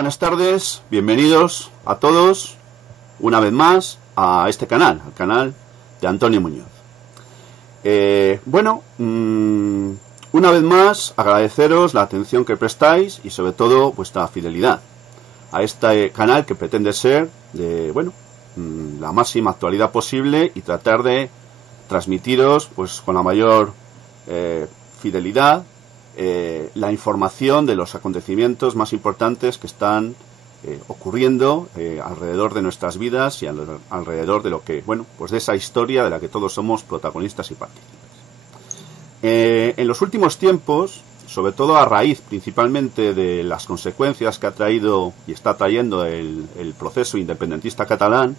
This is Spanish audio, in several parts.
buenas tardes, bienvenidos a todos una vez más a este canal, al canal de Antonio Muñoz. Una vez más agradeceros la atención que prestáis y sobre todo vuestra fidelidad a este canal que pretende ser de, la máxima actualidad posible y tratar de transmitiros pues con la mayor fidelidad la información de los acontecimientos más importantes que están ocurriendo alrededor de nuestras vidas y alrededor de lo que, de esa historia de la que todos somos protagonistas y partícipes. En los últimos tiempos, sobre todo a raíz principalmente de las consecuencias que ha traído y está trayendo el proceso independentista catalán,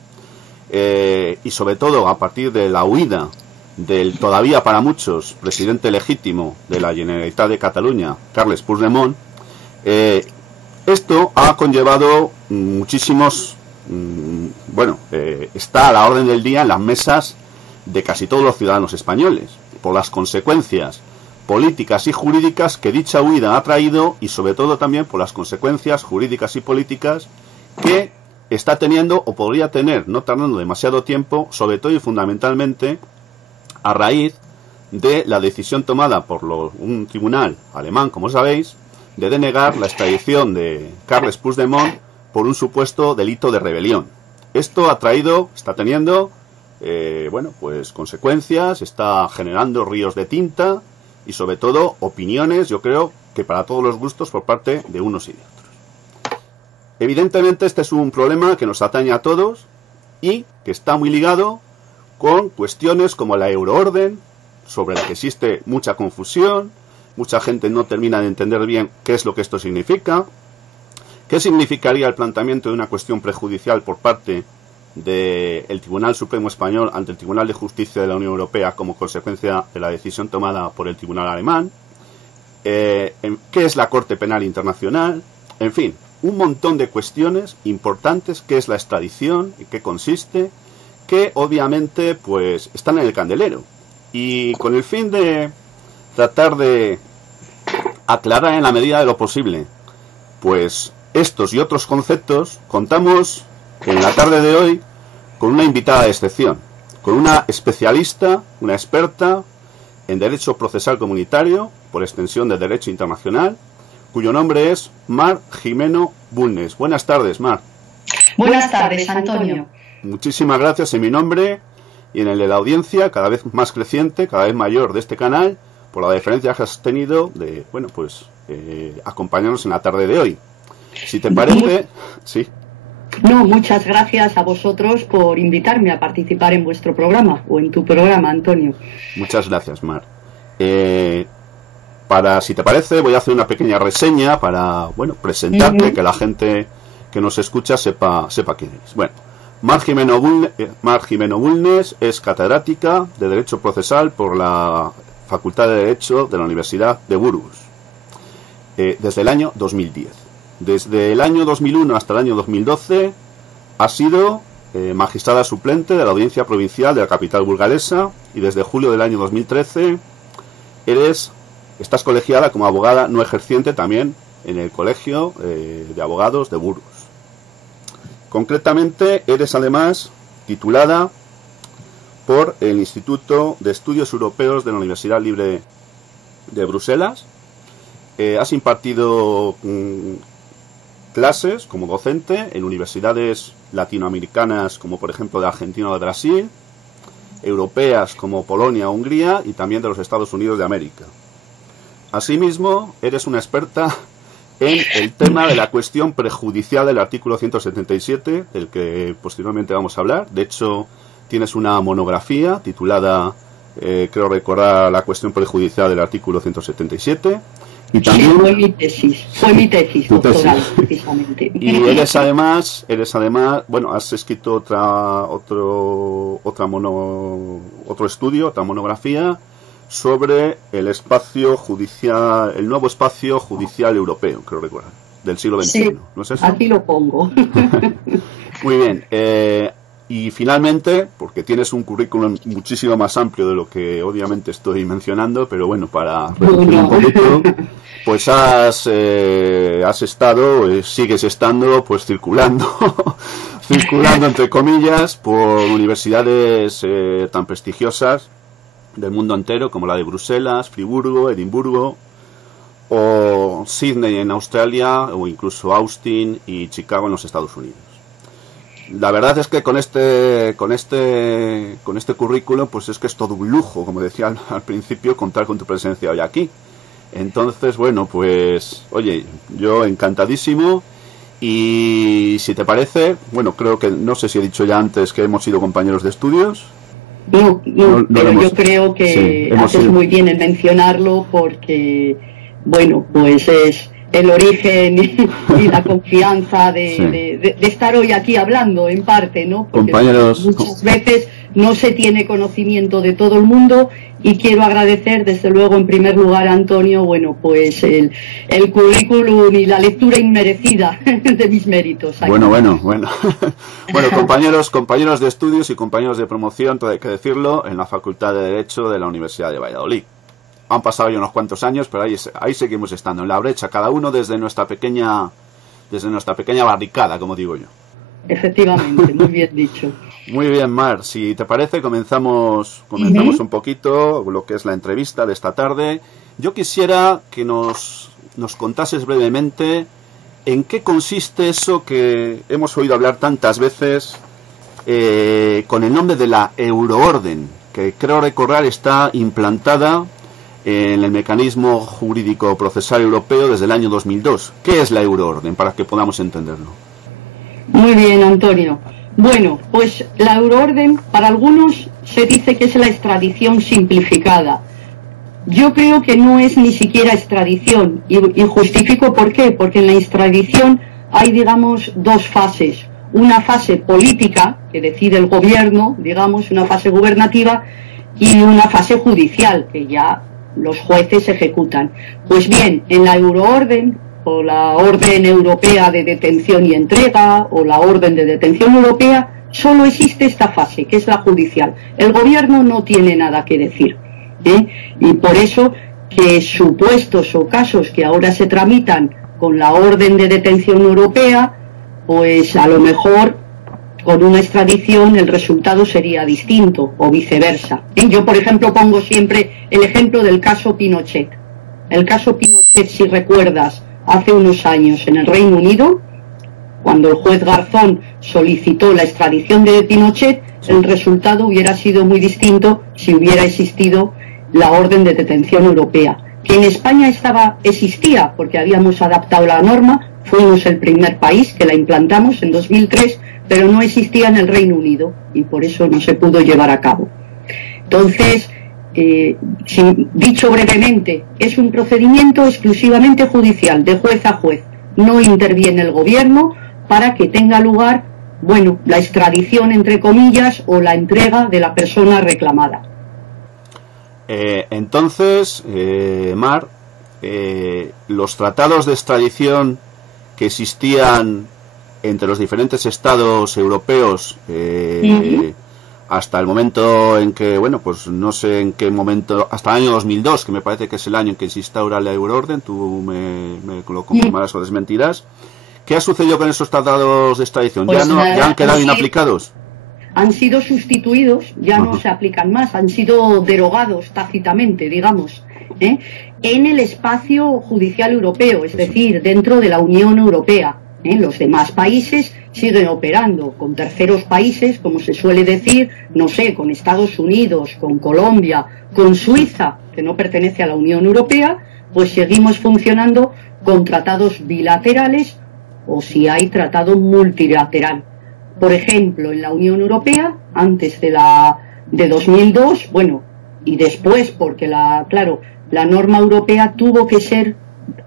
y sobre todo a partir de la huida del todavía para muchos presidente legítimo de la Generalitat de Cataluña, Carles Puigdemont, esto ha conllevado muchísimos, está a la orden del día en las mesas de casi todos los ciudadanos españoles, por las consecuencias políticas y jurídicas que dicha huida ha traído y sobre todo también por las consecuencias jurídicas y políticas que está teniendo o podría tener, no tardando demasiado tiempo, sobre todo y fundamentalmente a raíz de la decisión tomada por un tribunal alemán, como sabéis, de denegar la extradición de Carles Puigdemont por un supuesto delito de rebelión. Esto está teniendo, consecuencias, está generando ríos de tinta y sobre todo opiniones, yo creo que para todos los gustos por parte de unos y de otros. Evidentemente este es un problema que nos atañe a todos y que está muy ligado con cuestiones como la euroorden, sobre la que existe mucha confusión, mucha gente no termina de entender bien qué es lo que esto significa, qué significaría el planteamiento de una cuestión prejudicial por parte del Tribunal Supremo Español ante el Tribunal de Justicia de la Unión Europea como consecuencia de la decisión tomada por el Tribunal Alemán, qué es la Corte Penal Internacional, en fin, un montón de cuestiones importantes, qué es la extradición, en qué consiste, que obviamente pues están en el candelero y con el fin de tratar de aclarar en la medida de lo posible pues estos y otros conceptos, contamos en la tarde de hoy con una invitada de excepción, con una especialista, una experta en Derecho Procesal Comunitario, por extensión de Derecho Internacional, cuyo nombre es Mar Gimeno Bulnes. Buenas tardes, Mar. Buenas tardes, Antonio. Muchísimas gracias en mi nombre y en el de la audiencia, cada vez más creciente, cada vez mayor de este canal, por la deferencia que has tenido de, acompañarnos en la tarde de hoy. Si te parece, sí. No, muchas gracias a vosotros por invitarme a participar en vuestro programa, o en tu programa, Antonio. Muchas gracias, Mar. Si te parece, voy a hacer una pequeña reseña para, presentarte, que la gente que nos escucha sepa quién eres. Bueno, Mar Gimeno Bulnes es catedrática de Derecho Procesal por la Facultad de Derecho de la Universidad de Burgos desde el año 2010. Desde el año 2001 hasta el año 2012 ha sido magistrada suplente de la Audiencia Provincial de la capital burgalesa y desde julio del año 2013 estás colegiada como abogada no ejerciente también en el Colegio de Abogados de Burgos. Concretamente, eres además titulada por el Instituto de Estudios Europeos de la Universidad Libre de Bruselas. Has impartido clases como docente en universidades latinoamericanas como por ejemplo de Argentina o de Brasil, europeas como Polonia o Hungría y también de los Estados Unidos de América. Asimismo, eres una experta en el tema de la cuestión prejudicial del artículo 177, del que posteriormente vamos a hablar. De hecho, tienes una monografía titulada, creo recordar, la cuestión prejudicial del artículo 177. Y también, sí, fue mi tesis doctoral, precisamente. Y eres además, has escrito otro estudio, otra monografía sobre el espacio judicial, el nuevo espacio judicial europeo, creo recordar, del siglo XXI. Sí, ¿No es eso? aquí lo pongo. Muy bien. Y finalmente, porque tienes un currículum muchísimo más amplio de lo que obviamente estoy mencionando, pero bueno, para reducir un poquito, pues has estado, sigues estando, pues circulando, circulando entre comillas, por universidades tan prestigiosas del mundo entero, como la de Bruselas, Friburgo, Edimburgo, o Sydney en Australia, o incluso Austin y Chicago en los Estados Unidos. La verdad es que con este currículum, pues es que es todo un lujo, como decía al principio, contar con tu presencia hoy aquí. Entonces, bueno, pues, oye, yo encantadísimo. Y si te parece, bueno, creo que, no sé si he dicho ya antes que hemos sido compañeros de estudios. No, pero yo creo que haces muy bien en mencionarlo porque, bueno, pues es el origen y la confianza de estar hoy aquí hablando, en parte, ¿no? Porque compañeros, muchas veces no se tiene conocimiento de todo el mundo y quiero agradecer, desde luego, en primer lugar, a Antonio, bueno, pues el currículum y la lectura inmerecida de mis méritos. Bueno. Bueno, compañeros de estudios y compañeros de promoción, todo hay que decirlo, en la Facultad de Derecho de la Universidad de Valladolid. Han pasado ya unos cuantos años, pero ahí seguimos estando, en la brecha, cada uno desde nuestra pequeña barricada, como digo yo. Efectivamente, muy bien dicho. Muy bien, Mar, si te parece, comenzamos un poquito lo que es la entrevista de esta tarde. Yo quisiera que nos contases brevemente en qué consiste eso que hemos oído hablar tantas veces con el nombre de la euroorden, que creo recordar está implantada en el mecanismo jurídico procesal europeo desde el año 2002. ¿Qué es la euroorden, para que podamos entenderlo? Muy bien, Antonio. Bueno, pues la euroorden, para algunos se dice que es la extradición simplificada. Yo creo que no es ni siquiera extradición, y justifico por qué, porque en la extradición hay, digamos, dos fases. Una fase política, que decide el gobierno, digamos, una fase gubernativa, y una fase judicial, que ya los jueces ejecutan. Pues bien, en la euroorden, o la orden europea de detención y entrega, o la orden de detención europea, solo existe esta fase, que es la judicial. El gobierno no tiene nada que decir, y por eso que supuestos o casos que ahora se tramitan con la orden de detención europea, pues a lo mejor con una extradición el resultado sería distinto, o viceversa. Yo, por ejemplo, pongo siempre el ejemplo del caso Pinochet. El caso Pinochet, si recuerdas, hace unos años en el Reino Unido, cuando el juez Garzón solicitó la extradición de Pinochet, el resultado hubiera sido muy distinto si hubiera existido la orden de detención europea, que en España existía, porque habíamos adaptado la norma, fuimos el primer país que la implantamos en 2003, pero no existía en el Reino Unido y por eso no se pudo llevar a cabo. Entonces, dicho brevemente, es un procedimiento exclusivamente judicial, de juez a juez. No interviene el gobierno para que tenga lugar, bueno, la extradición, entre comillas, o la entrega de la persona reclamada. Entonces, Mar, los tratados de extradición que existían entre los diferentes estados europeos hasta el momento en que, bueno, pues no sé en qué momento, hasta el año 2002, que me parece que es el año en que se instaura la euroorden, tú me lo confirmarás o desmentirás. ¿Qué ha sucedido con esos tratados de extradición? Pues ¿Ya han quedado inaplicados? Han sido sustituidos, ya no se aplican más, han sido derogados tácitamente, digamos, en el espacio judicial europeo, es decir, dentro de la Unión Europea. Los demás países siguen operando con terceros países, como se suele decir, no sé, con Estados Unidos, con Colombia, con Suiza, que no pertenece a la Unión Europea, pues seguimos funcionando con tratados bilaterales o si hay tratado multilateral. Por ejemplo, en la Unión Europea, antes de 2002, bueno, y después, porque la norma europea tuvo que ser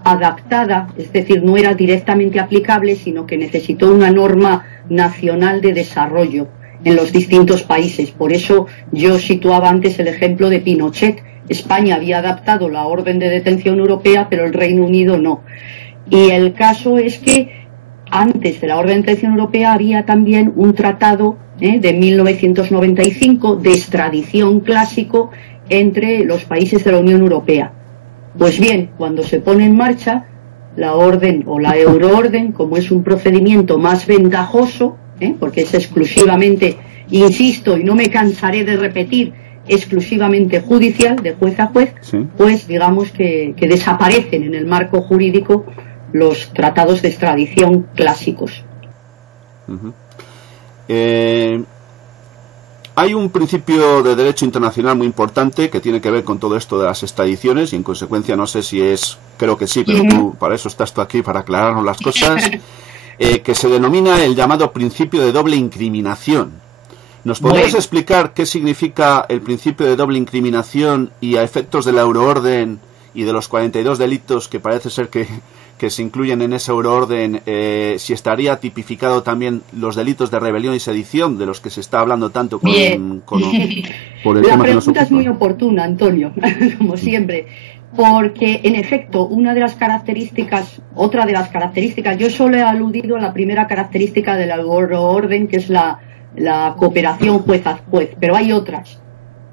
adaptada, es decir, no era directamente aplicable, sino que necesitó una norma nacional de desarrollo en los distintos países. Por eso yo situaba antes el ejemplo de Pinochet. España había adaptado la orden de detención europea, pero el Reino Unido no. Y el caso es que antes de la Orden de Detención Europea había también un tratado de 1995 de extradición clásico entre los países de la Unión Europea. Pues bien, cuando se pone en marcha la orden o la euroorden, como es un procedimiento más ventajoso, porque es exclusivamente, insisto, y no me cansaré de repetir, exclusivamente judicial, de juez a juez, sí, pues digamos que desaparecen en el marco jurídico los tratados de extradición clásicos. Hay un principio de derecho internacional muy importante que tiene que ver con todo esto de las extradiciones y en consecuencia no sé si es, creo que sí, pero tú, para eso estás tú aquí, para aclararnos las cosas, que se denomina el llamado principio de doble incriminación. ¿Nos podrías explicar qué significa el principio de doble incriminación y a efectos de la euroorden y de los 42 delitos que parece ser que se incluyen en esa euroorden, si estaría tipificado también los delitos de rebelión y sedición de los que se está hablando tanto por el tema que nos ocupa? La pregunta es muy oportuna, Antonio, como siempre, porque en efecto otra de las características, yo solo he aludido a la primera característica de la euroorden, que es la cooperación juez a juez, pero hay otras,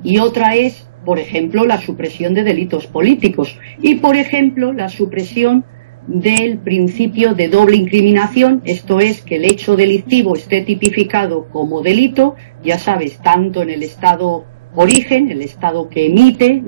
y otra es, por ejemplo, la supresión de delitos políticos y, por ejemplo, la supresión del principio de doble incriminación, esto es, que el hecho delictivo esté tipificado como delito, ya sabes, tanto en el estado origen, el estado que emite,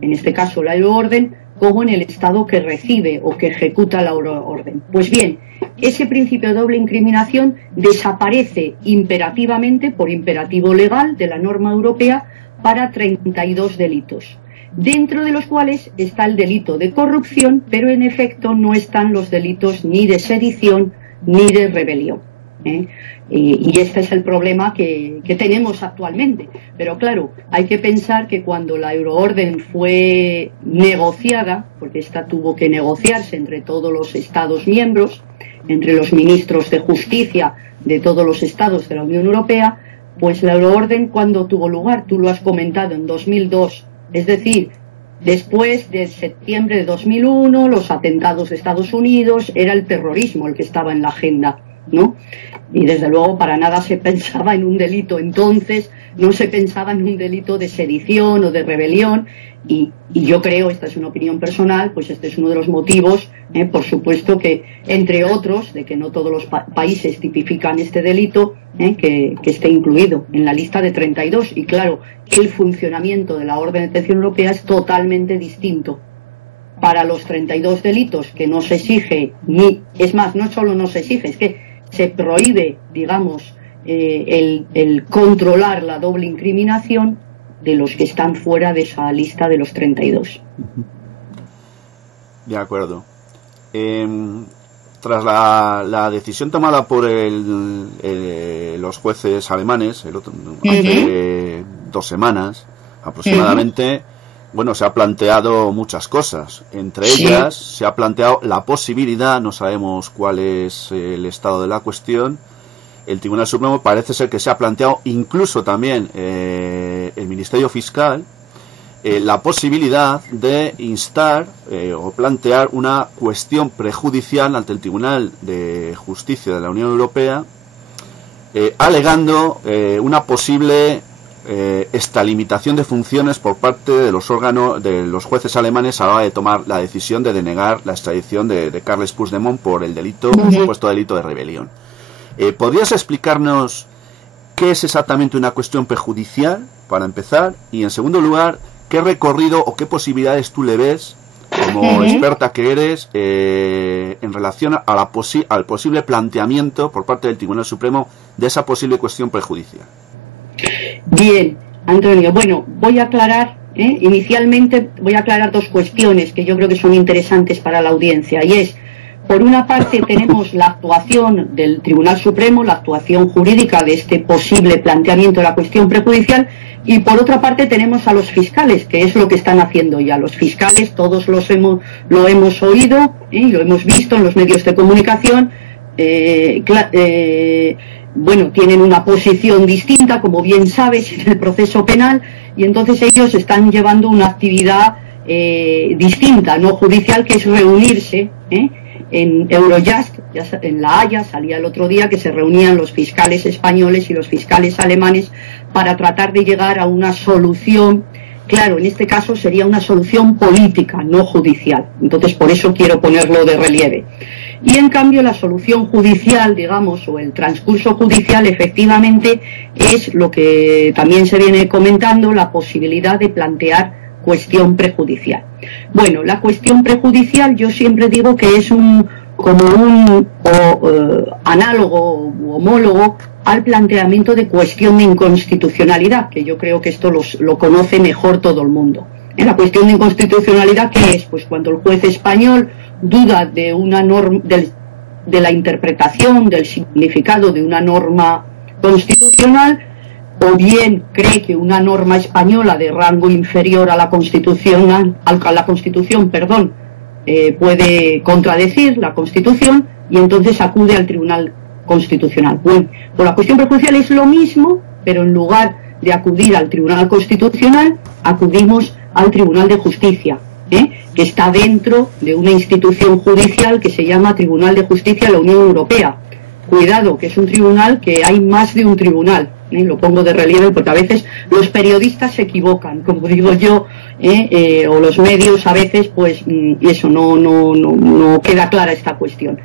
en este caso la euroorden, como en el estado que recibe o que ejecuta la euroorden. Pues bien, ese principio de doble incriminación desaparece imperativamente, por imperativo legal de la norma europea, para 32 delitos, dentro de los cuales está el delito de corrupción, pero en efecto no están los delitos ni de sedición ni de rebelión. Y este es el problema que tenemos actualmente. Pero claro, hay que pensar que cuando la euroorden fue negociada, porque esta tuvo que negociarse entre todos los Estados miembros, entre los ministros de justicia de todos los Estados de la Unión Europea, pues la euroorden, cuando tuvo lugar, tú lo has comentado, en 2002, es decir, después de septiembre de 2001, los atentados de Estados Unidos, era el terrorismo el que estaba en la agenda, ¿no? Y desde luego para nada se pensaba en un delito entonces, no se pensaba en un delito de sedición o de rebelión, y yo creo, esta es una opinión personal, pues este es uno de los motivos, por supuesto que, entre otros, de que no todos los países tipifican este delito, que esté incluido en la lista de 32, y claro, el funcionamiento de la Orden de Detención Europea es totalmente distinto. Para los 32 delitos que no se exige, es más, no solo no se exige, es que se prohíbe, digamos, el controlar la doble incriminación de los que están fuera de esa lista de los 32. De acuerdo. Tras la decisión tomada por los jueces alemanes hace 2 semanas aproximadamente, bueno, se ha planteado muchas cosas. Entre ellas se ha planteado la posibilidad, no sabemos cuál es el estado de la cuestión. El Tribunal Supremo parece ser que se ha planteado, incluso también el Ministerio Fiscal, la posibilidad de instar o plantear una cuestión prejudicial ante el Tribunal de Justicia de la Unión Europea, alegando una posible extralimitación de funciones por parte de los órganos de los jueces alemanes a la hora de tomar la decisión de denegar la extradición de Carles Puigdemont por el delito, supuesto delito de rebelión. ¿Podrías explicarnos qué es exactamente una cuestión prejudicial, para empezar? Y en segundo lugar, ¿qué recorrido o qué posibilidades tú le ves, como experta que eres, en relación a al posible planteamiento por parte del Tribunal Supremo de esa posible cuestión prejudicial? Bien, Antonio, bueno, voy a aclarar, inicialmente voy a aclarar 2 cuestiones que yo creo que son interesantes para la audiencia, y es, por una parte tenemos la actuación del Tribunal Supremo, la actuación jurídica de este posible planteamiento de la cuestión prejudicial, y por otra parte tenemos a los fiscales, que es lo que están haciendo ya. Los fiscales, todos lo hemos oído y lo hemos visto en los medios de comunicación, bueno, tienen una posición distinta, como bien sabes, en el proceso penal, y entonces ellos están llevando una actividad distinta, no judicial, que es reunirse en Eurojust, en La Haya, salía el otro día que se reunían los fiscales españoles y los fiscales alemanes para tratar de llegar a una solución. Claro, en este caso sería una solución política, no judicial. Entonces, por eso quiero ponerlo de relieve. Y en cambio, la solución judicial, digamos, o el transcurso judicial, efectivamente, es lo que también se viene comentando, la posibilidad de plantear cuestión prejudicial. Bueno, la cuestión prejudicial yo siempre digo que es como un análogo u homólogo al planteamiento de cuestión de inconstitucionalidad, que yo creo que esto lo conoce mejor todo el mundo. En la cuestión de inconstitucionalidad, ¿qué es? Pues cuando el juez español duda de una norma, de la interpretación, del significado de una norma constitucional, o bien cree que una norma española de rango inferior a la Constitución, puede contradecir la Constitución, y entonces acude al Tribunal Constitucional. Bueno, por la cuestión prejudicial es lo mismo, pero en lugar de acudir al Tribunal Constitucional, acudimos al Tribunal de Justicia, que está dentro de una institución judicial que se llama Tribunal de Justicia de la Unión Europea. Cuidado, que es un tribunal que hay más de un tribunal, lo pongo de relieve porque a veces los periodistas se equivocan, como digo yo, o los medios a veces, pues eso no queda clara esta cuestión.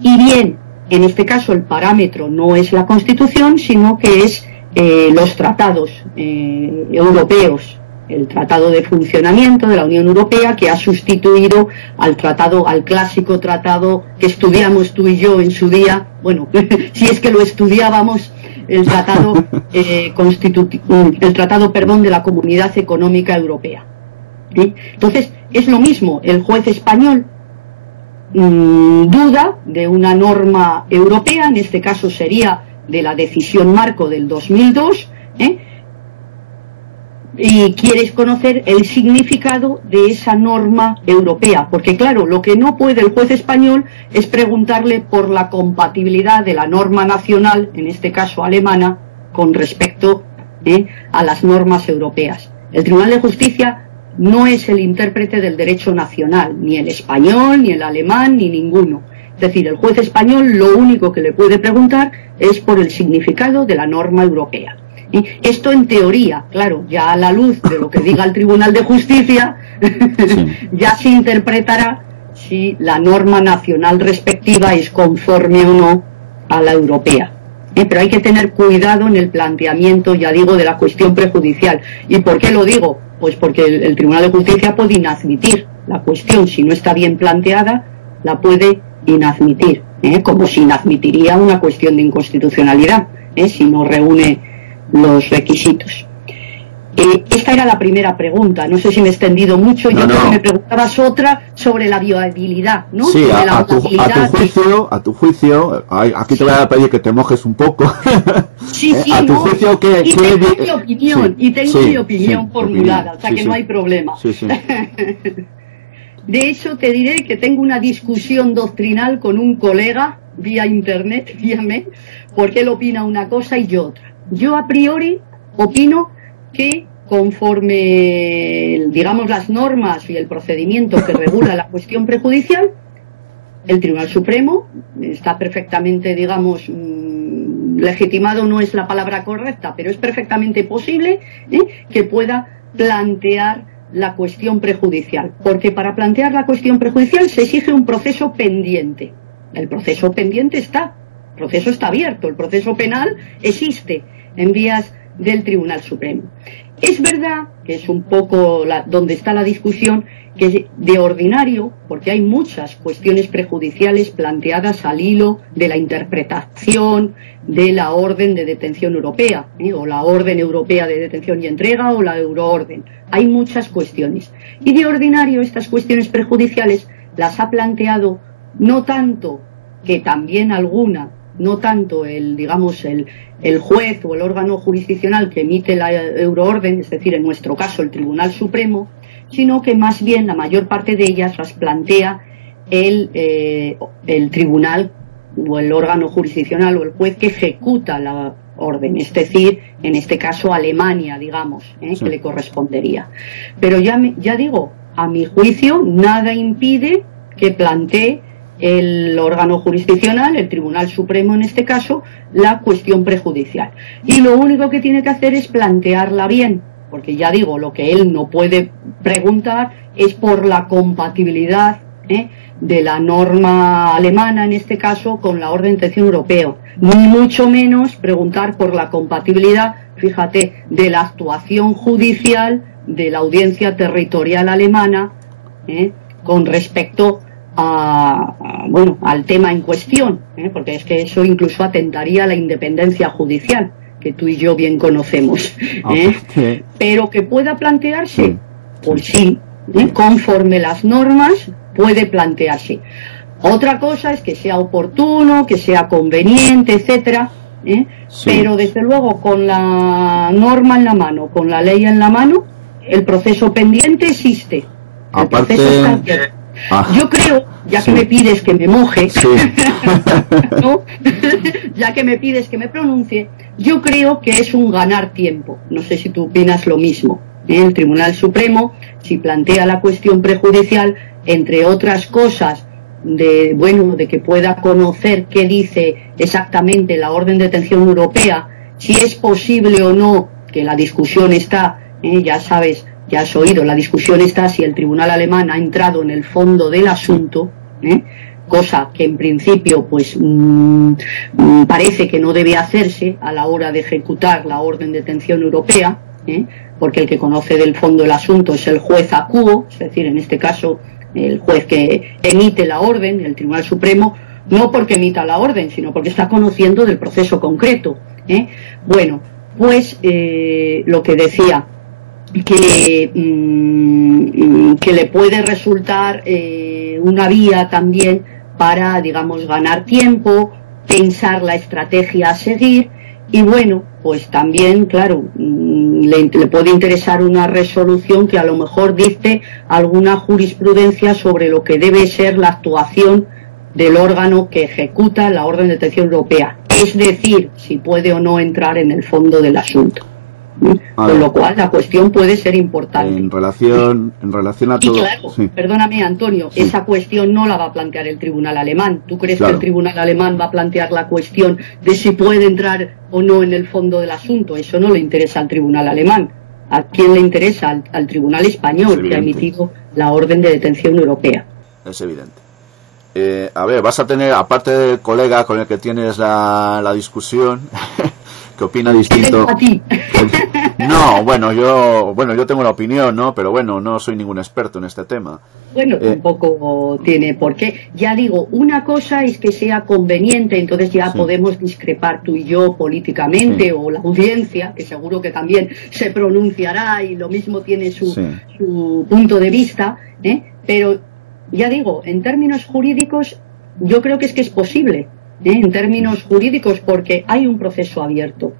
Y bien, en este caso el parámetro no es la Constitución, sino que es los tratados europeos, el Tratado de Funcionamiento de la Unión Europea, que ha sustituido al clásico tratado que estudiamos tú y yo en su día, bueno, si es que lo estudiábamos, el tratado de la Comunidad Económica Europea. Entonces, es lo mismo, el juez español duda de una norma europea, en este caso sería de la decisión marco del 2002, y quieres conocer el significado de esa norma europea, porque claro, lo que no puede el juez español es preguntarle por la compatibilidad de la norma nacional, en este caso alemana, con respecto a las normas europeas. El Tribunal de Justicia no es el intérprete del derecho nacional, ni el español, ni el alemán, ni ninguno. Es decir, el juez español lo único que le puede preguntar es por el significado de la norma europea. Esto en teoría, claro, ya a la luz de lo que diga el Tribunal de Justicia, ya se interpretará si la norma nacional respectiva es conforme o no a la europea. Pero hay que tener cuidado en el planteamiento, ya digo, de la cuestión prejudicial. ¿Y por qué lo digo? Pues porque el Tribunal de Justicia puede inadmitir la cuestión, si no está bien planteada, la puede inadmitir, como si inadmitiría una cuestión de inconstitucionalidad, si no reúne los requisitos. Esta era la primera pregunta, no sé si me he extendido mucho. Yo creo que me preguntabas otra sobre la viabilidad, ¿no? Sí, sobre a tu juicio, aquí te voy a pedir que te mojes un poco. Sí, a tu juicio, ¿qué? Y tengo mi opinión, mi opinión formulada, o sea que no hay problema. De hecho, te diré que tengo una discusión doctrinal con un colega vía internet, vía mail, porque él opina una cosa y yo otra. Yo a priori opino que conforme, digamos, las normas y el procedimiento que regula la cuestión prejudicial, el Tribunal Supremo está perfectamente, digamos, legitimado no es la palabra correcta, pero es perfectamente posible que pueda plantear la cuestión prejudicial, porque para plantear la cuestión prejudicial se exige un proceso pendiente. El proceso pendiente está, el proceso está abierto, el proceso penal existe en vías del Tribunal Supremo. Es verdad que es un poco donde está la discusión, que de ordinario, porque hay muchas cuestiones prejudiciales planteadas al hilo de la interpretación de la orden de detención europea, o la orden europea de detención y entrega, o la euroorden. Hay muchas cuestiones. Y de ordinario estas cuestiones prejudiciales las ha planteado no tanto, que también alguna, no tanto el juez o el órgano jurisdiccional que emite la euroorden, es decir, en nuestro caso el Tribunal Supremo, sino que más bien la mayor parte de ellas las plantea el tribunal o el órgano jurisdiccional o el juez que ejecuta la orden, es decir, en este caso Alemania, digamos, que le correspondería. Pero ya digo, a mi juicio nada impide que plantee el órgano jurisdiccional, el Tribunal Supremo en este caso, la cuestión prejudicial. Y lo único que tiene que hacer es plantearla bien, porque ya digo, lo que él no puede preguntar es por la compatibilidad de la norma alemana, en este caso, con la orden de detención europea, ni mucho menos preguntar por la compatibilidad, fíjate, de la actuación judicial de la audiencia territorial alemana con respecto al tema en cuestión, porque es que eso incluso atentaría a la independencia judicial, que tú y yo bien conocemos, Sí. pero que pueda plantearse, Sí. pues sí, conforme las normas puede plantearse. Otra cosa es que sea oportuno, que sea conveniente, etcétera, Sí. pero desde luego con la norma en la mano, con la ley en la mano, el proceso pendiente existe. El Aparte- proceso está abierto. Yo creo, ya que Sí. me pides que me moje, Sí. ¿no? Ya que me pides que me pronuncie, yo creo que es un ganar tiempo. No sé si tú opinas lo mismo. El Tribunal Supremo, si plantea la cuestión prejudicial, entre otras cosas, de que pueda conocer qué dice exactamente la orden de detención europea, si es posible o no, que la discusión está, ya sabes, ya has oído, la discusión está si el tribunal alemán ha entrado en el fondo del asunto, cosa que en principio pues parece que no debe hacerse a la hora de ejecutar la orden de detención europea, porque el que conoce del fondo del asunto es el juez acuo, es decir, en este caso el juez que emite la orden, el Tribunal Supremo, no porque emita la orden, sino porque está conociendo del proceso concreto. Bueno, pues lo que decía, que le puede resultar una vía también para, digamos, ganar tiempo, pensar la estrategia a seguir, y bueno, pues también, claro, le puede interesar una resolución que a lo mejor dicte alguna jurisprudencia sobre lo que debe ser la actuación del órgano que ejecuta la orden de detención europea, es decir, si puede o no entrar en el fondo del asunto. Con lo cual la cuestión puede ser importante. En relación a Y todo. claro, Sí. perdóname Antonio, Sí. esa cuestión no la va a plantear el tribunal alemán. ¿Tú crees Claro. que el tribunal alemán va a plantear la cuestión de si puede entrar o no en el fondo del asunto? Eso no le interesa al tribunal alemán. ¿A quién le interesa? Al tribunal español, Es que ha evidente. emitido la orden de detención europea. Es evidente. A ver, vas a tener, aparte del colega con el que tienes la discusión, que opina distinto. A ti. No, yo tengo una opinión, ¿no? Pero bueno, no soy ningún experto en este tema. Bueno, tampoco tiene por qué. Ya digo, una cosa es que sea conveniente, entonces ya Sí. podemos discrepar tú y yo políticamente, Sí. o la audiencia, que seguro que también se pronunciará y lo mismo tiene su punto de vista, pero ya digo, en términos jurídicos, yo creo que es posible, en términos jurídicos, porque hay un proceso abierto.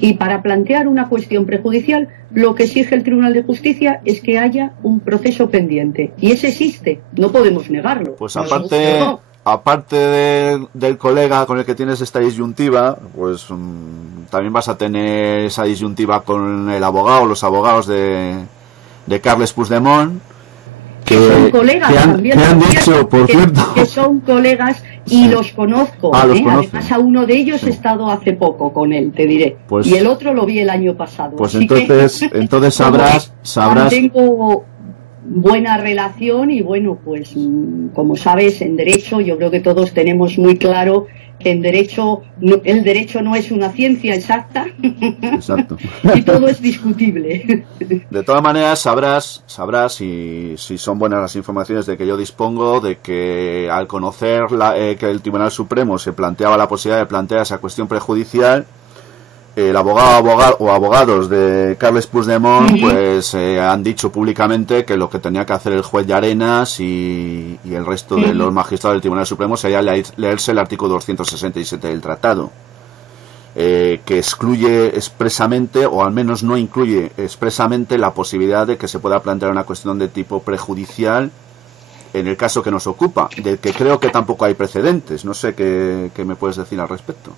Y para plantear una cuestión prejudicial, lo que exige el Tribunal de Justicia es que haya un proceso pendiente. Y ese existe, no podemos negarlo. Pues Nos guste o no. aparte del colega con el que tienes esta disyuntiva, pues también vas a tener esa disyuntiva con el abogado, los abogados de Carles Puigdemont, Que son colegas también, que han dicho, por cierto. que son colegas y Sí. los conozco. Los conoce. Además, a uno de ellos Sí. he estado hace poco con él, te diré. Pues- y el otro lo vi el año pasado. Pues Así que, entonces sabrás. Mantengo buena relación y bueno, pues como sabes, en derecho yo creo que todos tenemos muy claro que en derecho el derecho no es una ciencia exacta. Exacto. Y todo es discutible. De todas maneras, sabrás si son buenas las informaciones de que yo dispongo, de que al conocer que el Tribunal Supremo se planteaba la posibilidad de plantear esa cuestión prejudicial, el abogado o abogados de Carles Puigdemont pues han dicho públicamente que lo que tenía que hacer el juez Llarenas y el resto de los magistrados del Tribunal Supremo sería leerse el artículo 267 del tratado, que excluye expresamente, o al menos no incluye expresamente, la posibilidad de que se pueda plantear una cuestión de tipo prejudicial en el caso que nos ocupa, del que creo que tampoco hay precedentes. No sé qué me puedes decir al respecto.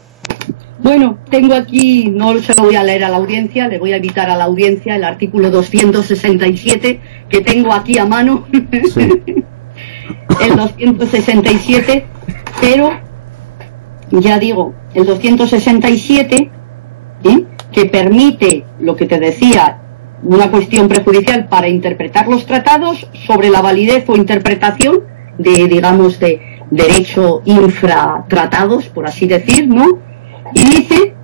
Bueno, tengo aquí, no se lo voy a leer a la audiencia, le voy a invitar a la audiencia el artículo 267 que tengo aquí a mano. Sí. el 267, pero ya digo, el 267, que permite lo que te decía, una cuestión prejudicial para interpretar los tratados sobre la validez o interpretación de, digamos, de derecho infratratados, por así decir, ¿no? Y dice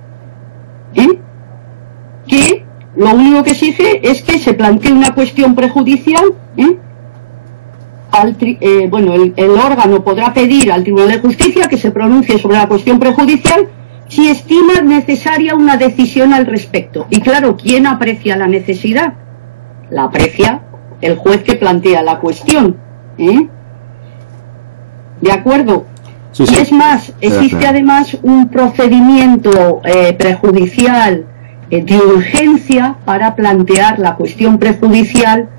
que lo único que exige es que se plantee una cuestión prejudicial, el órgano podrá pedir al Tribunal de Justicia que se pronuncie sobre la cuestión prejudicial si estima necesaria una decisión al respecto. Y claro, ¿quién aprecia la necesidad? La aprecia el juez que plantea la cuestión. ¿De acuerdo? Sí, y sí. es más, existe además un procedimiento prejudicial de urgencia para plantear la cuestión prejudicial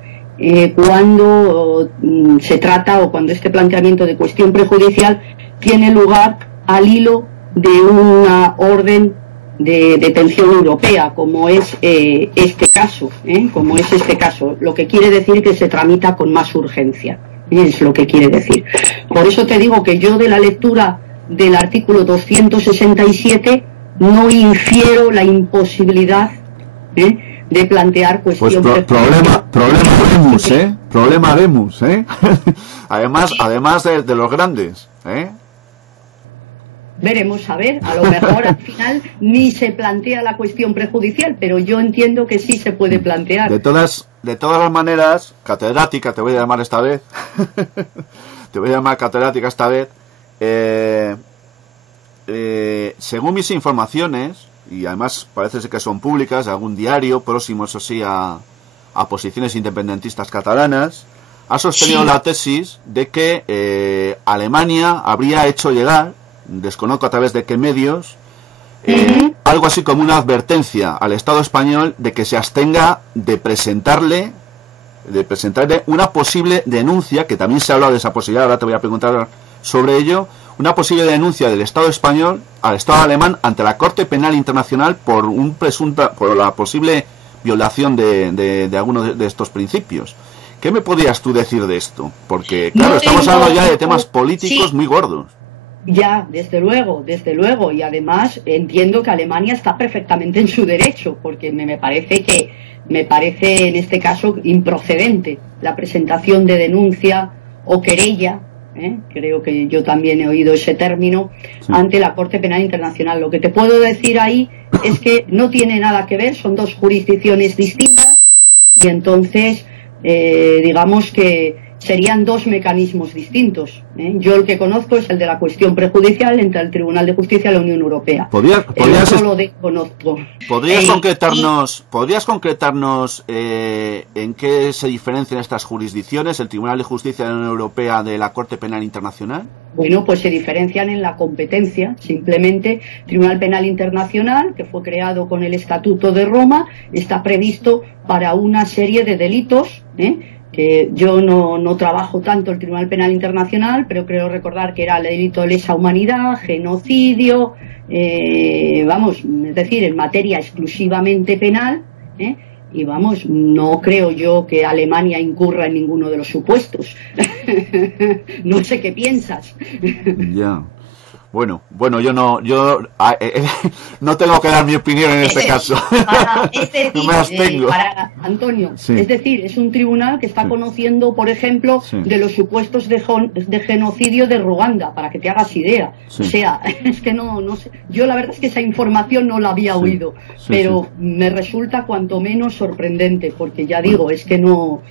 cuando se trata o cuando este planteamiento de cuestión prejudicial tiene lugar al hilo de una orden de detención europea, como es este caso, lo que quiere decir que se tramita con más urgencia, es lo que quiere decir. Por eso te digo que yo de la lectura del artículo 267 no infiero la imposibilidad de plantear cuestión problema vemos, además de los grandes, Veremos, a ver, a lo mejor al final ni se plantea la cuestión prejudicial, pero yo entiendo que sí se puede plantear. De todas las maneras, catedrática, te voy a llamar esta vez, te voy a llamar catedrática esta vez, según mis informaciones, y además parece ser que son públicas, de algún diario próximo, eso sí, a posiciones independentistas catalanas, ha sostenido la tesis de que Alemania habría hecho llegar, desconozco a través de qué medios, algo así como una advertencia al Estado español de que se abstenga de presentarle una posible denuncia, que también se ha hablado de esa posibilidad, ahora te voy a preguntar sobre ello, una posible denuncia del Estado español al Estado alemán ante la Corte Penal Internacional por la posible violación de algunos de estos principios. ¿Qué me podrías tú decir de esto? Porque, claro, estamos hablando ya de temas políticos muy gordos. Ya, desde luego, y además entiendo que Alemania está perfectamente en su derecho, porque me parece en este caso improcedente la presentación de denuncia o querella, creo que yo también he oído ese término, ante la Corte Penal Internacional. Lo que te puedo decir ahí es que no tiene nada que ver, son dos jurisdicciones distintas, y entonces digamos que serían dos mecanismos distintos. Yo el que conozco es el de la cuestión prejudicial entre el Tribunal de Justicia y la Unión Europea. ¿Podrías concretarnos en qué se diferencian estas jurisdicciones, el Tribunal de Justicia de la Unión Europea de la Corte Penal Internacional? Bueno, pues se diferencian en la competencia. Simplemente, Tribunal Penal Internacional, que fue creado con el Estatuto de Roma, está previsto para una serie de delitos, que yo no trabajo tanto el Tribunal Penal Internacional, pero creo recordar que era el delito de lesa humanidad, genocidio, es decir, en materia exclusivamente penal, y no creo yo que Alemania incurra en ninguno de los supuestos. No sé qué piensas. Ya. Bueno, yo no tengo que dar mi opinión en este caso. No me abstengo. Antonio, es decir, es un tribunal que está conociendo, por ejemplo, de los supuestos de genocidio de Ruanda, para que te hagas idea. O sea, es que no sé. Yo la verdad es que esa información no la había oído, pero me resulta cuanto menos sorprendente, porque ya digo, es que no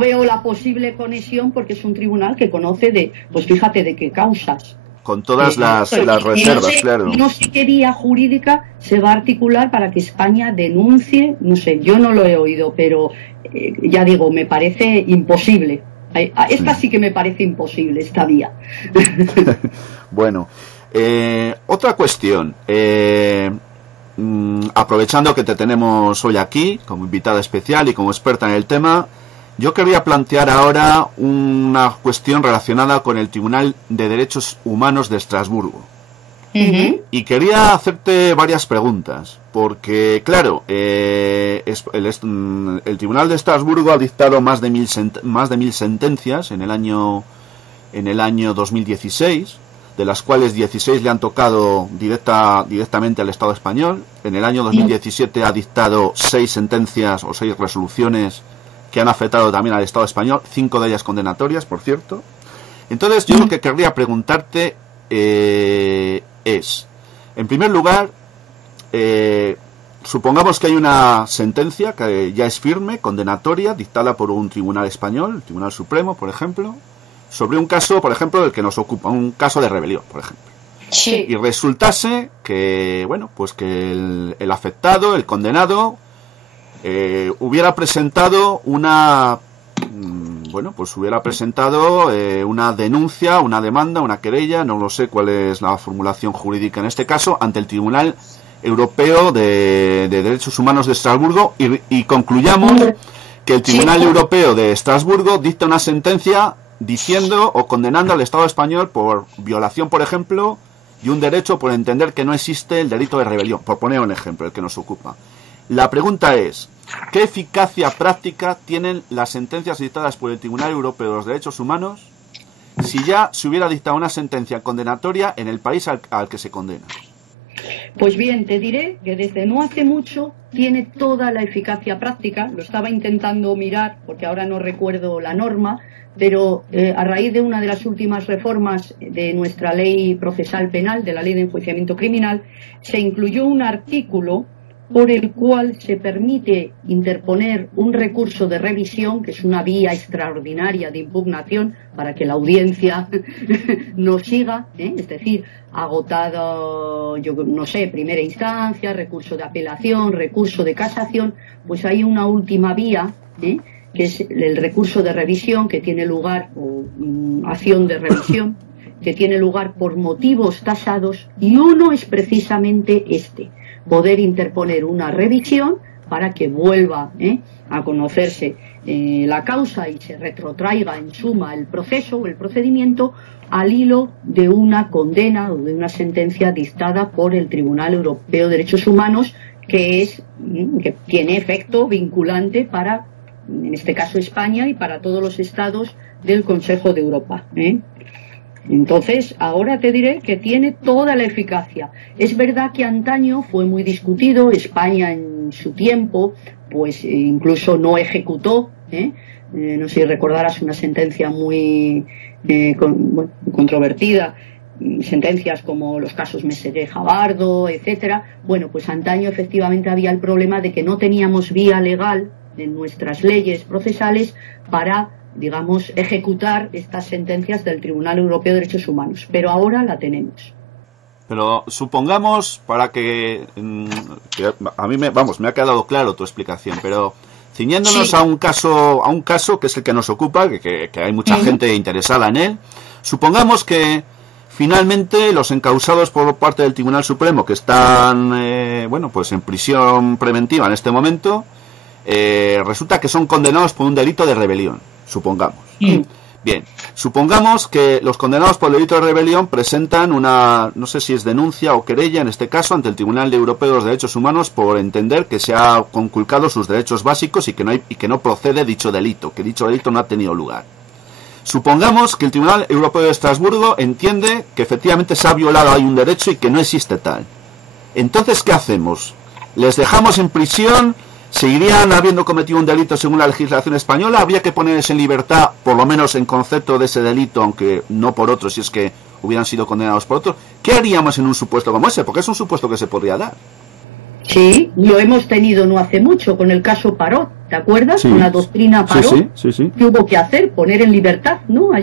veo la posible conexión, porque es un tribunal que conoce pues fíjate de qué causas. Con todas las reservas, claro. No sé qué vía jurídica se va a articular para que España denuncie, no sé, yo no lo he oído, pero ya digo, me parece imposible. Esta sí que me parece imposible, esta vía. Bueno, otra cuestión. Aprovechando que te tenemos hoy aquí como invitada especial y como experta en el tema, yo quería plantear ahora una cuestión relacionada con el Tribunal de Derechos Humanos de Estrasburgo. Y quería hacerte varias preguntas, porque, claro, el Tribunal de Estrasburgo ha dictado más de 1000 sentencias en el año 2016, de las cuales 16 le han tocado directamente al Estado español. En el año 2017 ha dictado 6 sentencias o 6 resoluciones que han afectado también al Estado español, 5 de ellas condenatorias, por cierto. Entonces, yo lo que querría preguntarte es, en primer lugar, supongamos que hay una sentencia que ya es firme, condenatoria, dictada por un tribunal español, el Tribunal Supremo, por ejemplo, sobre un caso, por ejemplo, del que nos ocupa, un caso de rebelión, por ejemplo. Sí. Y resultase que, bueno, pues que el afectado, el condenado, hubiera presentado una denuncia, una demanda, una querella, no lo sé cuál es la formulación jurídica en este caso, ante el Tribunal Europeo de Derechos Humanos de Estrasburgo, y concluyamos que el Tribunal Europeo de Estrasburgo dicta una sentencia diciendo o condenando al Estado español por violación, por ejemplo, de un derecho, por entender que no existe el delito de rebelión, por poner un ejemplo, el que nos ocupa. La pregunta es, ¿qué eficacia práctica tienen las sentencias dictadas por el Tribunal Europeo de los Derechos Humanos si ya se hubiera dictado una sentencia condenatoria en el país al que se condena? Pues bien, te diré que desde no hace mucho tiene toda la eficacia práctica. Lo estaba intentando mirar porque ahora no recuerdo la norma, pero a raíz de una de las últimas reformas de nuestra ley procesal penal, de la ley de enjuiciamiento criminal, se incluyó un artículo por el cual se permite interponer un recurso de revisión, que es una vía extraordinaria de impugnación para que la audiencia no siga, es decir, agotado, yo no sé, primera instancia, recurso de apelación, recurso de casación, pues hay una última vía, que es el recurso de revisión, que tiene lugar, o acción de revisión, que tiene lugar por motivos tasados, y uno es precisamente poder interponer una revisión para que vuelva a conocerse la causa y se retrotraiga en suma el proceso o el procedimiento al hilo de una condena o de una sentencia dictada por el Tribunal Europeo de Derechos Humanos, que tiene efecto vinculante para, en este caso, España y para todos los estados del Consejo de Europa. Entonces, ahora te diré que tiene toda la eficacia. Es verdad que antaño fue muy discutido, España en su tiempo, pues incluso no ejecutó, no sé si recordarás una sentencia muy controvertida, sentencias como los casos Meseré Jabardo, etcétera. Bueno, pues antaño efectivamente había el problema de que no teníamos vía legal en nuestras leyes procesales para, digamos, ejecutar estas sentencias del Tribunal Europeo de Derechos Humanos, pero ahora la tenemos. Pero supongamos, para que a mí me ha quedado claro tu explicación, pero ciñéndonos a un caso que es el que nos ocupa, que hay mucha gente interesada en él, supongamos que finalmente los encausados por parte del Tribunal Supremo, que están pues en prisión preventiva en este momento, resulta que son condenados por un delito de rebelión, supongamos. Bien, supongamos que los condenados por el delito de rebelión presentan una, no sé si es denuncia o querella, en este caso, ante el Tribunal Europeo de los Derechos Humanos por entender que se ha conculcado sus derechos básicos y que no procede dicho delito, que dicho delito no ha tenido lugar. Supongamos que el Tribunal Europeo de Estrasburgo entiende que efectivamente se ha violado ahí un derecho y que no existe tal. Entonces, ¿qué hacemos? ¿Les dejamos en prisión? ¿Seguirían habiendo cometido un delito según la legislación española? ¿Habría que ponerles en libertad, por lo menos en concepto de ese delito, aunque no por otro, si es que hubieran sido condenados por otro? ¿Qué haríamos en un supuesto como ese? Porque es un supuesto que se podría dar. Sí, lo hemos tenido no hace mucho con el caso Parot, ¿te acuerdas? Sí. Con la doctrina Parot, sí. ¿Qué hubo que hacer? Poner en libertad, ¿no?, a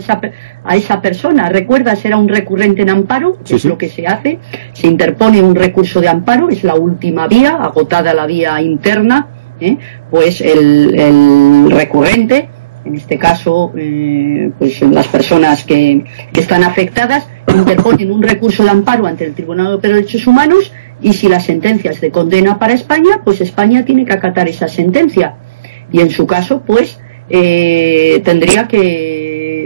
esa persona. ¿Recuerdas? Era un recurrente en amparo, que es lo que se hace. Se interpone un recurso de amparo, es la última vía, agotada la vía interna, pues el recurrente, en este caso, pues las personas que están afectadas, interponen un recurso de amparo ante el Tribunal Europeo de Derechos Humanos, y si la sentencia es de condena para España, pues España tiene que acatar esa sentencia. Y en su caso, pues tendría que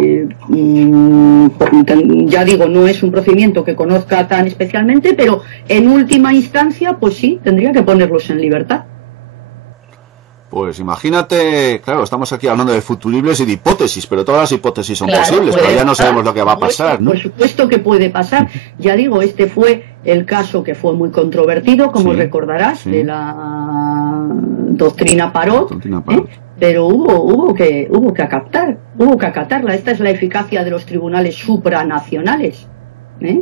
ya digo, no es un procedimiento que conozca tan especialmente, pero en última instancia, pues sí, tendría que ponerlos en libertad. Pues imagínate, claro, estamos aquí hablando de futuribles y de hipótesis, pero todas las hipótesis son Claro, posibles, puede todavía no pasar, sabemos lo que va a pasar, ¿no? Por supuesto que puede pasar. Ya digo, este fue el caso que fue muy controvertido, como Sí, recordarás, sí. de la doctrina Parot, Doctrina Parot. pero hubo que acatarla. Esta es la eficacia de los tribunales supranacionales, ¿eh?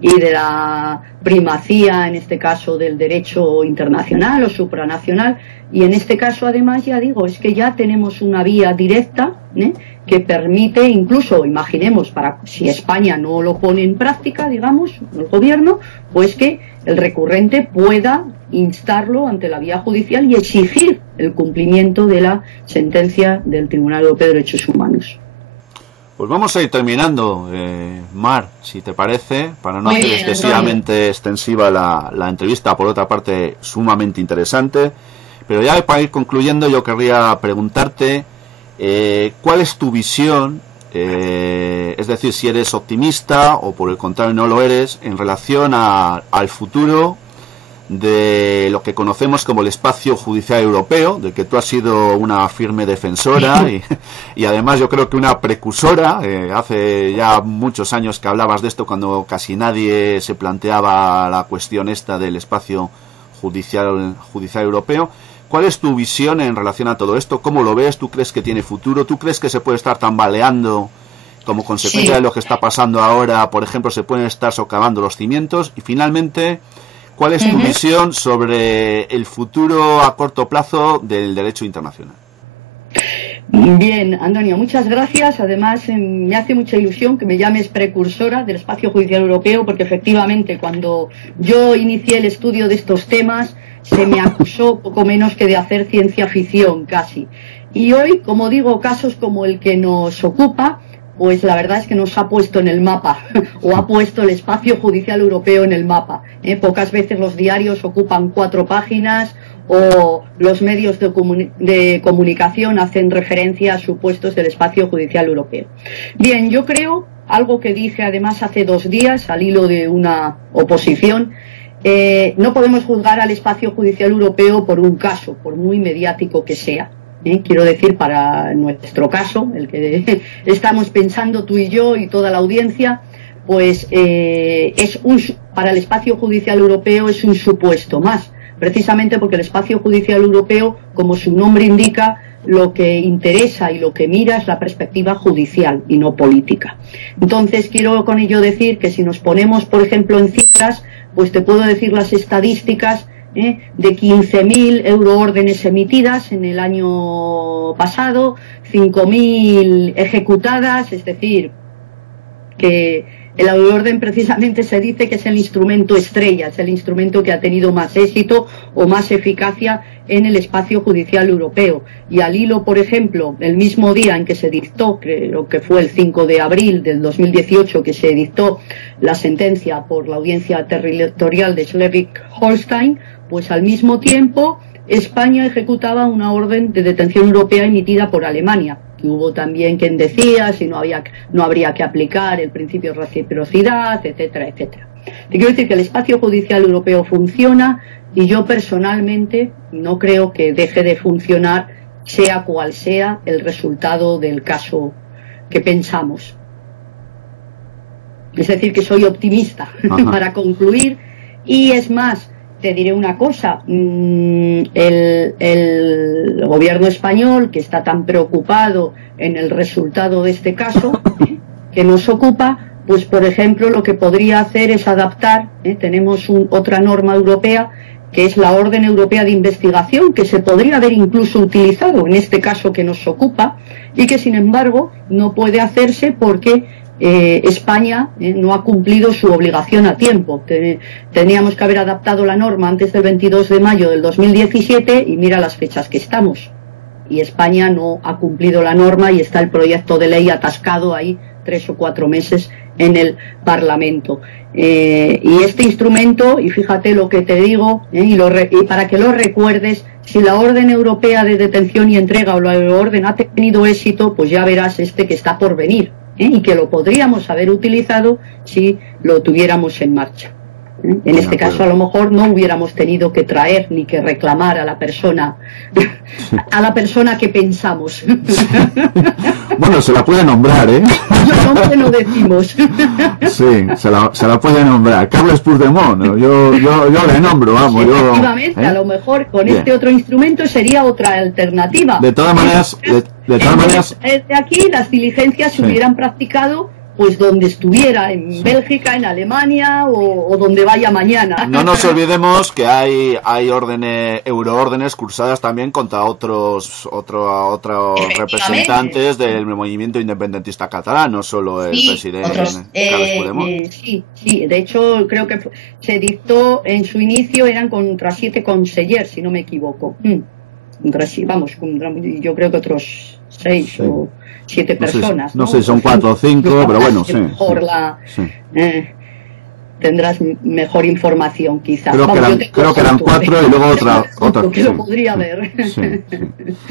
Y de la primacía, en este caso, del derecho internacional o supranacional. Y en este caso, además, ya digo, es que ya tenemos una vía directa, ¿eh? Que permite, incluso, imaginemos, para si España no lo pone en práctica, digamos, el gobierno, pues que el recurrente pueda instarlo ante la vía judicial y exigir el cumplimiento de la sentencia del Tribunal Europeo de Derechos Humanos. Pues vamos a ir terminando, Mar, si te parece, para no Muy hacer bien, excesivamente extensiva la entrevista, por otra parte sumamente interesante, pero ya para ir concluyendo yo querría preguntarte ¿cuál es tu visión, es decir, si eres optimista o por el contrario no lo eres, en relación al futuro de lo que conocemos como el espacio judicial europeo, del que tú has sido una firme defensora y además yo creo que una precursora? Hace ya muchos años que hablabas de esto cuando casi nadie se planteaba la cuestión esta del espacio judicial europeo. ¿Cuál es tu visión en relación a todo esto? ¿Cómo lo ves? ¿Tú crees que tiene futuro? ¿Tú crees que se puede estar tambaleando como consecuencia de lo que está pasando ahora? Por ejemplo, se pueden estar socavando los cimientos. Y finalmente, ¿cuál es tu visión sobre el futuro a corto plazo del derecho internacional? Bien, Antonio, muchas gracias. Además, me hace mucha ilusión que me llames precursora del espacio judicial europeo, porque efectivamente cuando yo inicié el estudio de estos temas se me acusó poco menos que de hacer ciencia ficción casi. Y hoy, como digo, casos como el que nos ocupa, pues la verdad es que nos ha puesto en el mapa, o ha puesto el espacio judicial europeo en el mapa. Pocas veces los diarios ocupan 4 páginas, o los medios de comunicación hacen referencia a supuestos del espacio judicial europeo. Bien, yo creo, algo que dije además hace 2 días, al hilo de una oposición, no podemos juzgar al espacio judicial europeo por un caso, por muy mediático que sea. Quiero decir, para nuestro caso, el que estamos pensando tú y yo y toda la audiencia, pues para el espacio judicial europeo es un supuesto más, precisamente porque el espacio judicial europeo, como su nombre indica, lo que interesa y lo que mira es la perspectiva judicial y no política. Entonces, quiero con ello decir que si nos ponemos, por ejemplo, en cifras, pues te puedo decir las estadísticas de 15.000 euroórdenes emitidas en el año pasado, 5.000 ejecutadas, es decir, que el euroorden precisamente se dice que es el instrumento estrella, es el instrumento que ha tenido más éxito o más eficacia en el espacio judicial europeo. Y al hilo, por ejemplo, el mismo día en que se dictó, creo que fue el 5 de abril del 2018, que se dictó la sentencia por la audiencia territorial de Schleswig-Holstein, pues al mismo tiempo España ejecutaba una orden de detención europea emitida por Alemania. Que hubo también quien decía si no habría que aplicar el principio de reciprocidad, etcétera, etcétera. Te quiero decir que el espacio judicial europeo funciona y yo personalmente no creo que deje de funcionar sea cual sea el resultado del caso que pensamos. Es decir, que soy optimista para concluir. Y es más, te diré una cosa, el gobierno español, que está tan preocupado en el resultado de este caso, que nos ocupa, pues por ejemplo lo que podría hacer es adaptar, tenemos otra norma europea, que es la Orden Europea de Investigación, que se podría haber incluso utilizado en este caso que nos ocupa, y que sin embargo no puede hacerse porque España no ha cumplido su obligación a tiempo. Teníamos que haber adaptado la norma antes del 22 de mayo del 2017 y mira las fechas que estamos. Y España no ha cumplido la norma y está el proyecto de ley atascado ahí 3 o 4 meses en el Parlamento. Y este instrumento, y fíjate lo que te digo, y para que lo recuerdes, si la orden europea de detención y entrega o la orden ha tenido éxito, pues ya verás este que está por venir, y que lo podríamos haber utilizado si lo tuviéramos en marcha. En este caso a lo mejor no hubiéramos tenido que traer ni que reclamar a la persona que pensamos. Bueno, se la puede nombrar, ¿eh? Yo nombre no decimos. Sí, se la puede nombrar. Carles Puigdemont, ¿no? yo le nombro, vamos. Sí, efectivamente, a lo mejor con este otro instrumento sería otra alternativa. De todas maneras, de aquí las diligencias se hubieran practicado pues donde estuviera, en Bélgica, en Alemania o donde vaya mañana. No nos olvidemos que hay euroórdenes cursadas también contra otros representantes del movimiento independentista catalán, no solo el presidente Carles Puigdemont. Sí, de hecho creo que se dictó en su inicio, eran contra 7 consellers, si no me equivoco. Yo creo que otros 6 o 7 personas. No sé, son 4 o 5, pero bueno, sí. Mejor tendrás mejor información, quizás. Creo que eran 4 y luego otra. Que lo podría ver. Sí.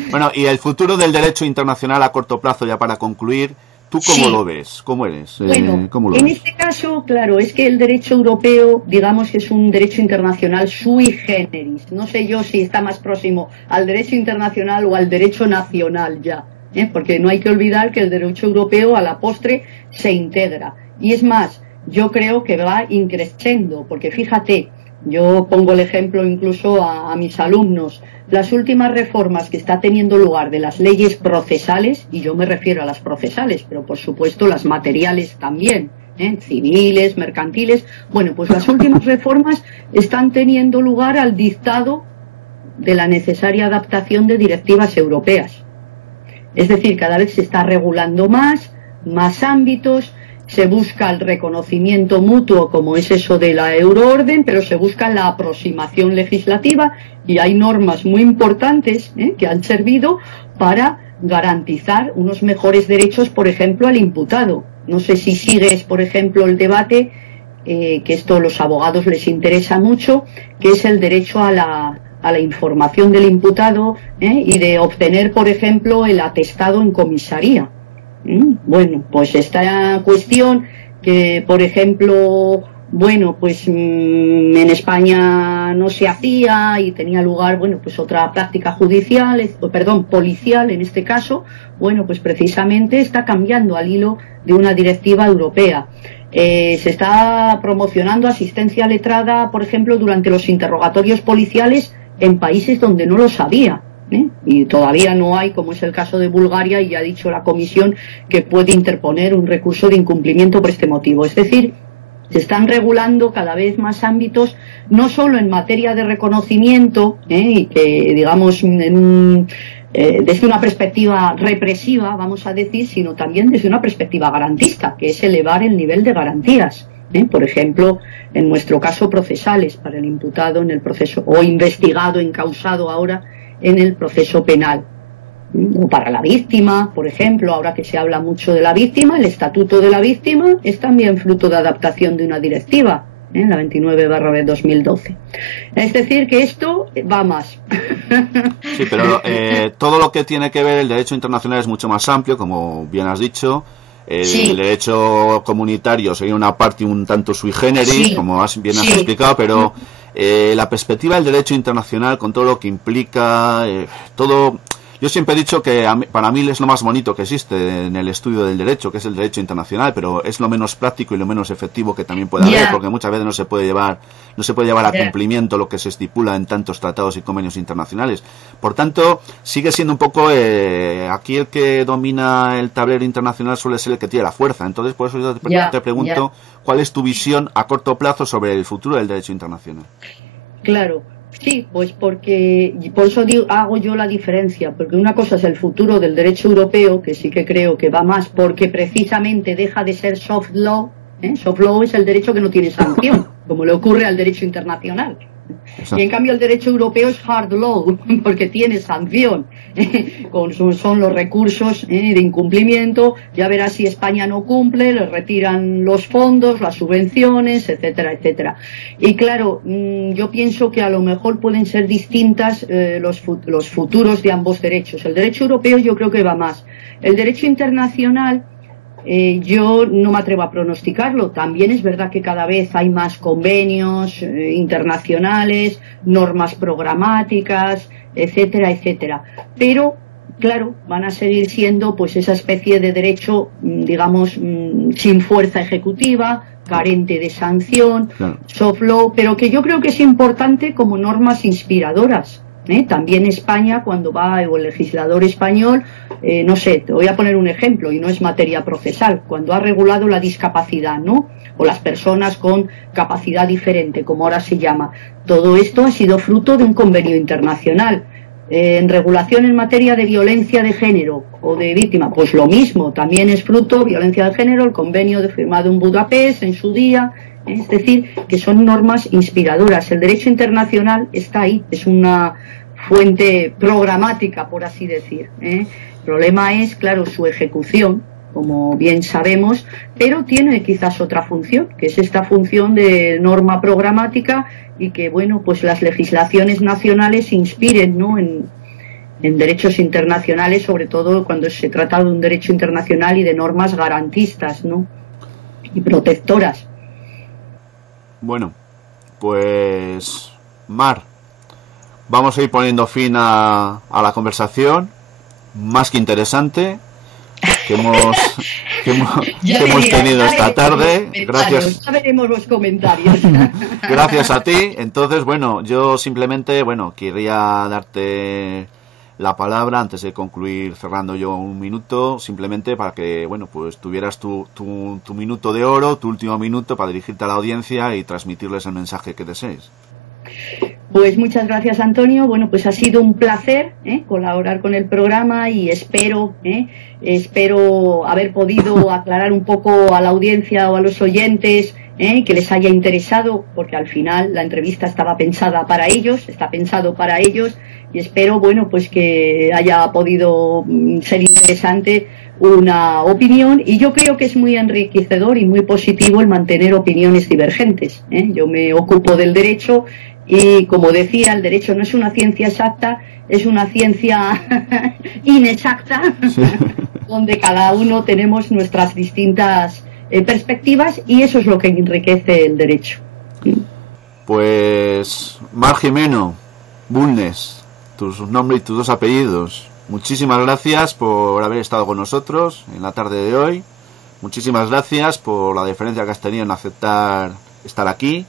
Bueno, y el futuro del derecho internacional a corto plazo, ya para concluir, ¿tú cómo lo ves? ¿Cómo eres? Bueno, ¿cómo lo en ves? este caso, claro, es que el derecho europeo, digamos que es un derecho internacional sui generis. No sé yo si está más próximo al derecho internacional o al derecho nacional ya. Porque no hay que olvidar que el derecho europeo a la postre se integra. Y es más, yo creo que va increciendo, porque fíjate, yo pongo el ejemplo incluso a mis alumnos, las últimas reformas que está teniendo lugar de las leyes procesales, y yo me refiero a las procesales, pero por supuesto las materiales también, civiles, mercantiles, bueno, pues las últimas reformas están teniendo lugar al dictado de la necesaria adaptación de directivas europeas. Es decir, cada vez se está regulando más ámbitos, se busca el reconocimiento mutuo, como es eso de la euroorden, pero se busca la aproximación legislativa y hay normas muy importantes que han servido para garantizar unos mejores derechos, por ejemplo, al imputado. No sé si sigues, por ejemplo, el debate, que esto a los abogados les interesa mucho, que es el derecho a la información del imputado y de obtener, por ejemplo, el atestado en comisaría. Bueno, pues esta cuestión que, por ejemplo, bueno, pues en España no se hacía y tenía lugar, bueno, pues otra práctica judicial, policial en este caso, bueno, pues precisamente está cambiando al hilo de una directiva europea. Se está promocionando asistencia letrada, por ejemplo, durante los interrogatorios policiales en países donde no lo sabía, y todavía no hay, como es el caso de Bulgaria, y ya ha dicho la Comisión que puede interponer un recurso de incumplimiento por este motivo. Es decir, se están regulando cada vez más ámbitos, no solo en materia de reconocimiento, y que, digamos, desde una perspectiva represiva, vamos a decir, sino también desde una perspectiva garantista, que es elevar el nivel de garantías. Por ejemplo, en nuestro caso procesales para el imputado en el proceso, o investigado, encausado ahora en el proceso penal, o para la víctima, por ejemplo, ahora que se habla mucho de la víctima, el estatuto de la víctima es también fruto de adaptación de una directiva, la 29/2012. Es decir, que esto va más. Sí, pero todo lo que tiene que ver el derecho internacional es mucho más amplio, como bien has dicho. El derecho comunitario sería una parte un tanto sui generis, como bien has explicado, pero la perspectiva del derecho internacional, con todo lo que implica, todo... Yo siempre he dicho que para mí es lo más bonito que existe en el estudio del derecho, que es el derecho internacional, pero es lo menos práctico y lo menos efectivo que también puede haber, porque muchas veces no se puede llevar a cumplimiento lo que se estipula en tantos tratados y convenios internacionales. Por tanto, sigue siendo un poco aquí el que domina el tablero internacional suele ser el que tiene la fuerza. Entonces, por eso yo te pregunto, ¿cuál es tu visión a corto plazo sobre el futuro del derecho internacional? Claro. Sí, pues porque por eso hago yo la diferencia, porque una cosa es el futuro del derecho europeo, que sí que creo que va más, porque precisamente deja de ser soft law. Soft law es el derecho que no tiene sanción, como le ocurre al derecho internacional. Exacto. Y en cambio el derecho europeo es hard law, porque tiene sanción. son los recursos de incumplimiento. Ya verá si España no cumple, le retiran los fondos, las subvenciones, etcétera, etcétera. Y claro, yo pienso que a lo mejor pueden ser distintas los futuros de ambos derechos. El derecho europeo yo creo que va más. El derecho internacional, yo no me atrevo a pronosticarlo. También es verdad que cada vez hay más convenios internacionales, normas programáticas, etcétera, etcétera. Pero, claro, van a seguir siendo pues esa especie de derecho, digamos, sin fuerza ejecutiva, carente de sanción, Claro. soft law, pero que yo creo que es importante como normas inspiradoras. También España, cuando va, o el legislador español, no sé, te voy a poner un ejemplo, y no es materia procesal, cuando ha regulado la discapacidad, ¿no? O las personas con capacidad diferente, como ahora se llama. Todo esto ha sido fruto de un convenio internacional. En regulación en materia de violencia de género o de víctima, pues lo mismo, también es fruto, violencia de género, el convenio firmado en Budapest en su día. Es decir, que son normas inspiradoras. El derecho internacional está ahí, es una fuente programática, por así decir. El problema es, claro, su ejecución, como bien sabemos, pero tiene quizás otra función, que es esta función de norma programática, y que, bueno, pues las legislaciones nacionales se inspiren, ¿no?, en derechos internacionales, sobre todo cuando se trata de un derecho internacional y de normas garantistas, ¿no?, y protectoras. Bueno, pues Mar, vamos a ir poniendo fin a la conversación, más que interesante, que hemos tenido esta tarde. Gracias. Ya veremos los comentarios. Gracias a ti. Entonces, bueno, yo simplemente, quería darte la palabra antes de concluir, cerrando yo un minuto, simplemente para que, pues tuvieras tu minuto de oro, tu último minuto para dirigirte a la audiencia y transmitirles el mensaje que desees. Pues muchas gracias, Antonio. Bueno, pues ha sido un placer colaborar con el programa, y espero haber podido aclarar un poco a la audiencia o a los oyentes, que les haya interesado, porque al final la entrevista estaba pensada para ellos, está pensado para ellos, y espero, pues que haya podido ser interesante una opinión, y yo creo que es muy enriquecedor y muy positivo el mantener opiniones divergentes. Yo me ocupo del derecho, y como decía, el derecho no es una ciencia exacta, es una ciencia inexacta, sí, donde cada uno tenemos nuestras distintas perspectivas, y eso es lo que enriquece el derecho. Pues Mar Jimeno Bulnes, tus nombres y tus dos apellidos, muchísimas gracias por haber estado con nosotros en la tarde de hoy. Muchísimas gracias por la deferencia que has tenido en aceptar estar aquí.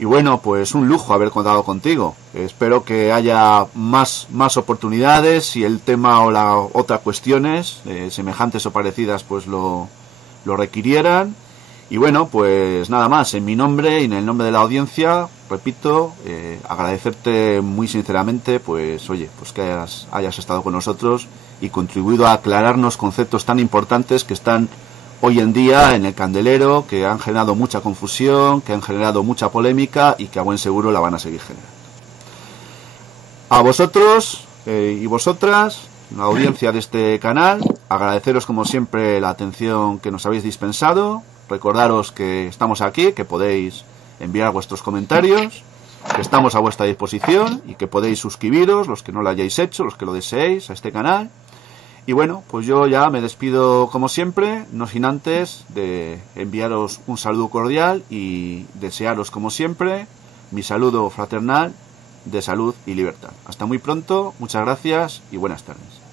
Y bueno, pues un lujo haber contado contigo. Espero que haya más oportunidades, si el tema o las otras cuestiones semejantes o parecidas pues lo requirieran. Y bueno, pues nada más, en mi nombre y en el nombre de la audiencia, repito, agradecerte muy sinceramente, pues oye, pues que hayas estado con nosotros y contribuido a aclararnos conceptos tan importantes que están hoy en día en el candelero, que han generado mucha confusión, que han generado mucha polémica y que a buen seguro la van a seguir generando. A vosotros y vosotras, la audiencia de este canal, agradeceros como siempre la atención que nos habéis dispensado. Recordaros que estamos aquí, que podéis enviar vuestros comentarios, que estamos a vuestra disposición y que podéis suscribiros, los que no lo hayáis hecho, los que lo deseéis, a este canal. Y bueno, pues yo ya me despido como siempre, no sin antes de enviaros un saludo cordial y desearos como siempre mi saludo fraternal de salud y libertad. Hasta muy pronto, muchas gracias y buenas tardes.